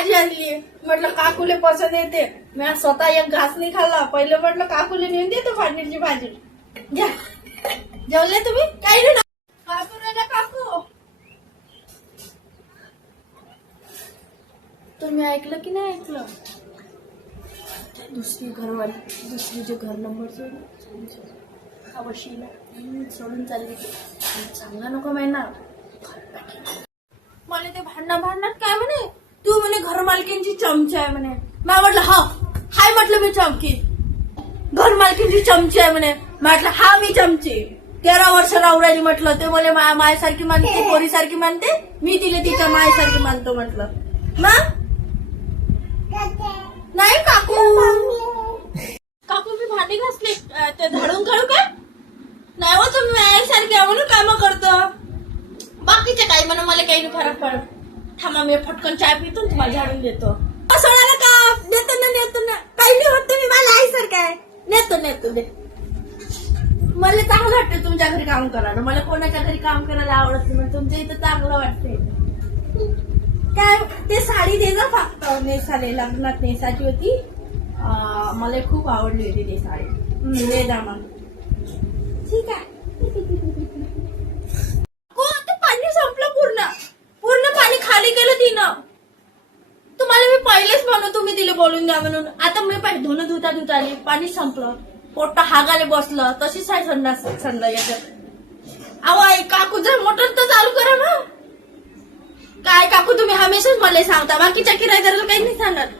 भाजी आणली. म्हटलं काकूले पसंत येते. मी स्वतः एक घास नाही खाल्ला. पहिले म्हटलं काकूले नेऊन देतो पनीरची भाजी. घ्या, जेवले तुम्ही? काही नाही. काकू राजा काकू, तुम्ही ऐकलं की नाही ऐकलं? दुसरी घरवाली, दुसरी जे घर नंबरचे वशीला सोडून चालली. चांगला नको महिना. मला ते भांडणात काय म्हणे, तू म्हणे घर मालकींची चमची आहे म्हणे. मी म्हटलं हा हाय, म्हटलं मी चमकी. घर मालकींची चमची आहे म्हणे. म्हटलं हा मी चमची. 13 वर्ष राहू राहिली म्हटलं. ते मला मायासारखी मानते, पोरीसारखी मानते. मी तिला तिच्या मायासारखी मानतो म्हटलं. मग नाही काकू, काकू मी भांडी घासली ते झाडून काढू का? नाही हो, तुम्ही मायासारखी म्हणून काम करतो. बाकीचे काही म्हणून मला काही नाही फरक पडत. थांबा मी फटकन चाय पितो, तुम्हाला झाडून देतो. सोडायला का? नेतो ना. काही नाही होत, मी मला आईसारखं आहे. नेतो दे. मला चांगलं वाटतं तुमच्या घरी काम करायला. मला कोणाच्या घरी काम करायला आवडत नाही. तुमच्या इथं चांगलं वाटतंय. काय ते साडी दे ना फक्त. नेसाले लग्नात नेसाची होती. मला खूप आवडली होती ती साडी. दे जा मग. ठीक आहे. पाणी संपलं पूर्ण पाणी खाली केलं तिनं. तुम्हाला मी पहिलेच म्हणून तुम्ही तिला बोलून द्या म्हणून. आता मी पाहिजे धुणं धुता आली, पाणी संपलं, पोट्ट हागाले बसलं. तशीच आहे संडा याच्यात. अहो आई काकू, जर मोटर तर चालू करा ना. काय काकू तुम्ही हमेशाच मला सांगता, बाकीच्या किरायदाराला काही नाही सांगत.